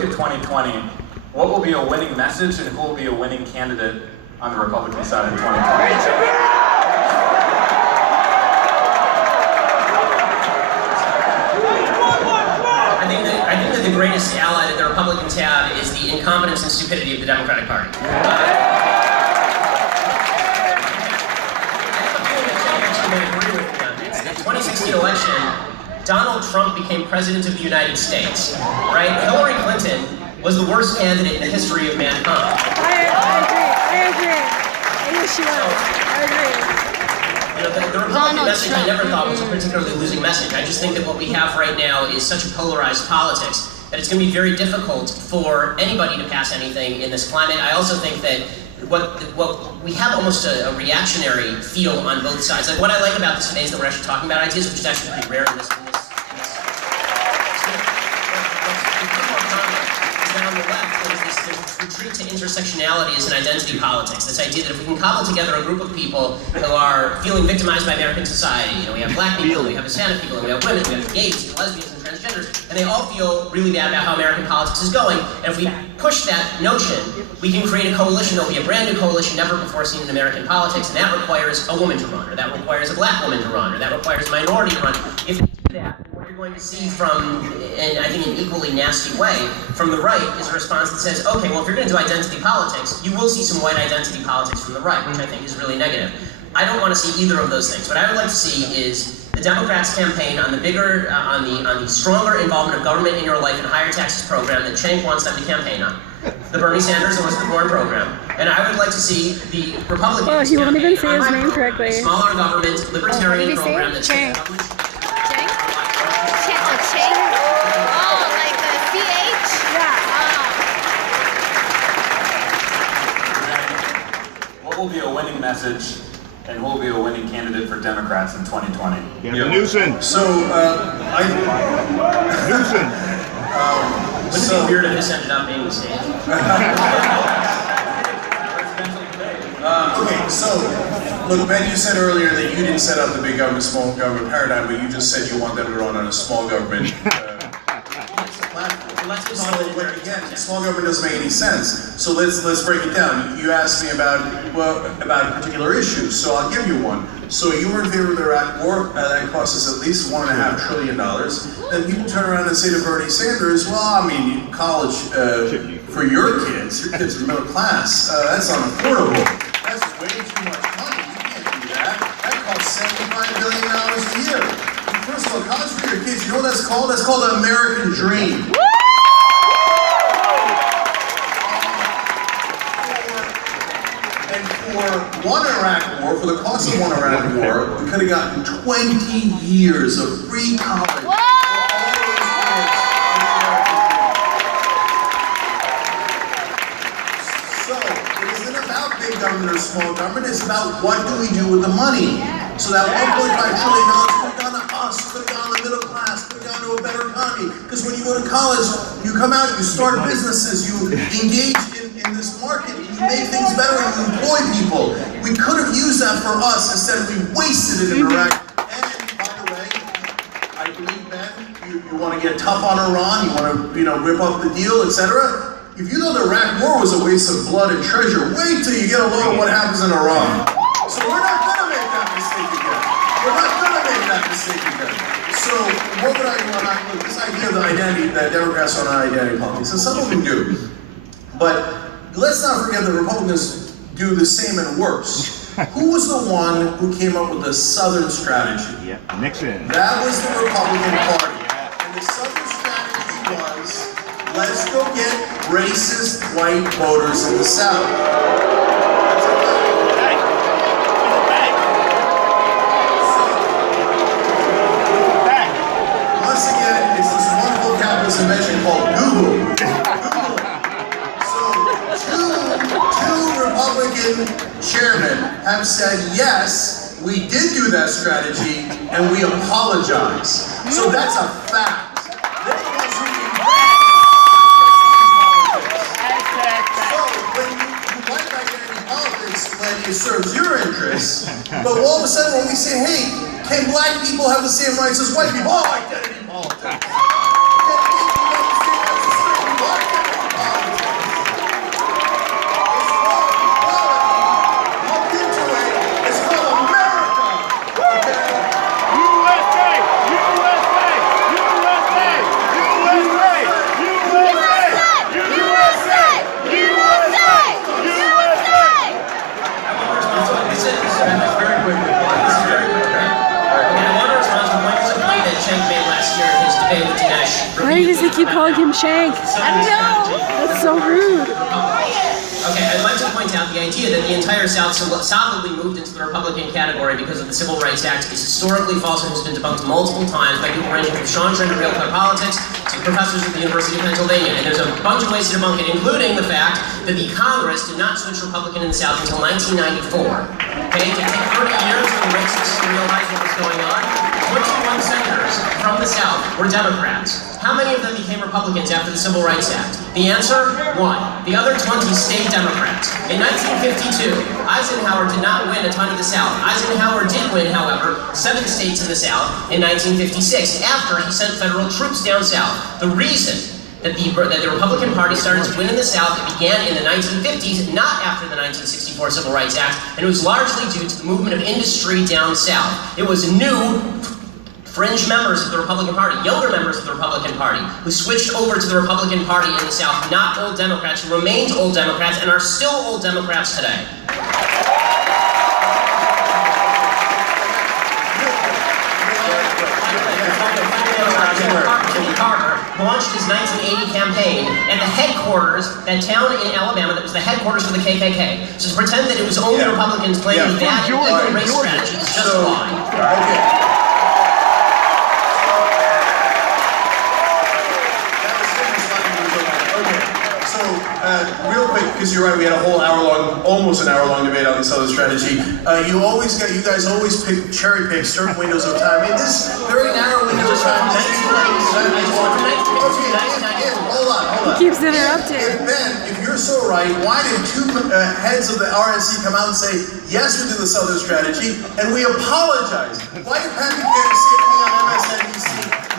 look at 2020, what will be a winning message and who will be a winning candidate on the Republican side in 2020? I think that the greatest ally that the Republicans have is the incompetence and stupidity of the Democratic Party. I have a feeling that Cenk actually may agree with me on this. The 2016 election, Donald Trump became President of the United States, right? Hillary Clinton was the worst candidate in the history of mankind. I agree. I wish she was. I agree. You know, the Republican message I never thought was a particularly losing message. I just think that what we have right now is such a polarized politics that it's going to be very difficult for anybody to pass anything in this climate. I also think that what we have almost a reactionary feel on both sides. Like what I like about this today is that we're actually talking about ideas, which is actually pretty rare in this. On the left, there's this retreat to intersectionality as an identity politics. This idea that if we can cobble together a group of people who are feeling victimized by American society, you know, we have black people, we have Hispanic people, we have women, we have gays, and lesbians, and transgenders, and they all feel really bad about how American politics is going. And if we push that notion, we can create a coalition. There'll be a brand new coalition never before seen in American politics, and that requires a woman to run, or that requires a black woman to run, or that requires a minority to run. If we do that, what you're going to see from, and I think in an equally nasty way, from the right is a response that says, okay, well, if you're going to do identity politics, you will see some white identity politics from the right, which I think is really negative. I don't want to see either of those things. What I would like to see is the Democrats campaign on the bigger, on the stronger involvement of government in your life and higher taxes program that Cenk wants them to campaign on. The Bernie Sanders Elizabeth Warren program. And I would like to see the Republicans. Oh, he won't even say his name correctly. Smaller government, libertarian program that Cenk. Cenk? Oh, like the CH? Yeah. What will be a winning message and who will be a winning candidate for Democrats in 2020? Newsom. So, Newsom. Wouldn't it be weird if this ended up being the stage? Okay, so, look, Ben, you said earlier that you didn't set up the big government, small government paradigm, but you just said you want them to run on a small government platform. So, again, small government doesn't make any sense. So let's break it down. You asked me about a particular issue, so I'll give you one. So you were in favor of the Iraq War, that cost us at least $1.5 trillion. Then people turn around and say to Bernie Sanders, well, I mean, college for your kids are middle class, that's unaffordable. That's way too much money. You can't do that. That costs $75 billion a year. First of all, college for your kids, you know what that's called? That's called an American dream. And for one Iraq war, for the cost of one Iraq war, we could have gotten 20 years of free college. So, it isn't about big government or small government, it's about what do we do with the money. So that $1.5 trillion could have gone to us, could have gone to the middle class, could have gone to a better economy. Because when you go to college, you come out, you start businesses, you engage in this market, and you make things better and you employ people. We could have used that for us, instead we wasted it in Iraq. And by the way, I believe, Ben, you want to get tough on Iran, you want to rip up the deal, etc. If you thought the Iraq war was a waste of blood and treasure, wait till you get a load of what happens in Iran. So we're not going to make that mistake again. We're not going to make that mistake again. So what would I want? This idea of the identity, that Democrats are not identity politics, and some of them do. But let's not forget that Republicans do the same and worse. Who was the one who came up with the Southern strategy? Yeah, Nixon. That was the Republican Party. And the Southern strategy was, let's go get racist white voters in the South. Once again, it's this wonderful capitalist invention called Google. So, two Republican chairmen have said, yes, we did do that strategy, and we apologize. So that's a fact. It serves your interests, but all of a sudden when we say, hey, can black people have the same rights as white people? Oh, identity politics. Can people have the same rights as white people? him, Cenk. I know. That's so rude. Okay, I'd like to point out the idea that the entire South solidly moved into the Republican category because of the Civil Rights Act is historically false and has been debunked multiple times by people ranging from Sean Trent of Real Clear Politics to professors at the University of Pennsylvania. And there's a bunch of ways to debunk it, including the fact that the Congress did not switch Republican in the South until 1994. Okay, it took 30 years for the racists to realize what was going on. 21 senators from the South were Democrats. How many of them became Republicans after the Civil Rights Act? The answer, 1. The other 20 stayed Democrats. In 1952, Eisenhower did not win a ton of the South. Eisenhower did win, however, 7 states in the South in 1956, after he sent federal troops down south. The reason that the Republican Party started to win in the South, it began in the 1950s, not after the 1964 Civil Rights Act, and it was largely due to the movement of industry down south. It was new fringe members of the Republican Party, younger members of the Republican Party, who switched over to the Republican Party in the South, not old Democrats, who remained old Democrats and are still old Democrats today. Jimmy Carter launched his 1980 campaign at the headquarters, that town in Alabama that was the headquarters for the KKK. So to pretend that it was only Republicans playing that illegal race strategy is just a lie. Okay. Real quick, because you're right, we had a whole hour-long, almost an hour-long debate on this other strategy. You guys always cherry pick certain windows of time. I mean, this very narrow window of time. Hold on. He keeps interrupting. Ben, if you're so right, why did 2 heads of the RNC come out and say, yes, we did the Southern strategy, and we apologize? Why did Pat McCartney see everything on MSNBC?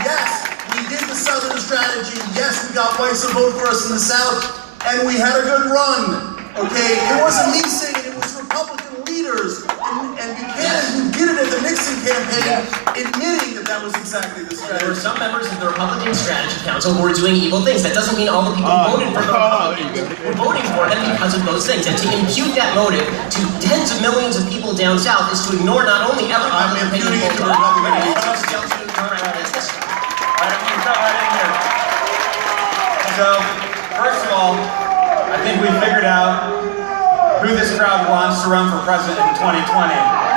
Yes, we did the Southern strategy. Yes, we got whites to vote for us in the South. And we had a good run, okay? It wasn't me saying it, was Republican leaders and Buchanan who did it at the Nixon campaign, admitting that was exactly the strategy. There were some members of the Republican Strategy Council who were doing evil things. That doesn't mean all the people who voted for the Republicans were voting for them because of those things. And to impute that motive to tens of millions of people down south is to ignore not only every Republican opinion, but also to correct this. All right, I'm going to cut right in here. So, first of all, I think we figured out who this crowd wants to run for president in 2020.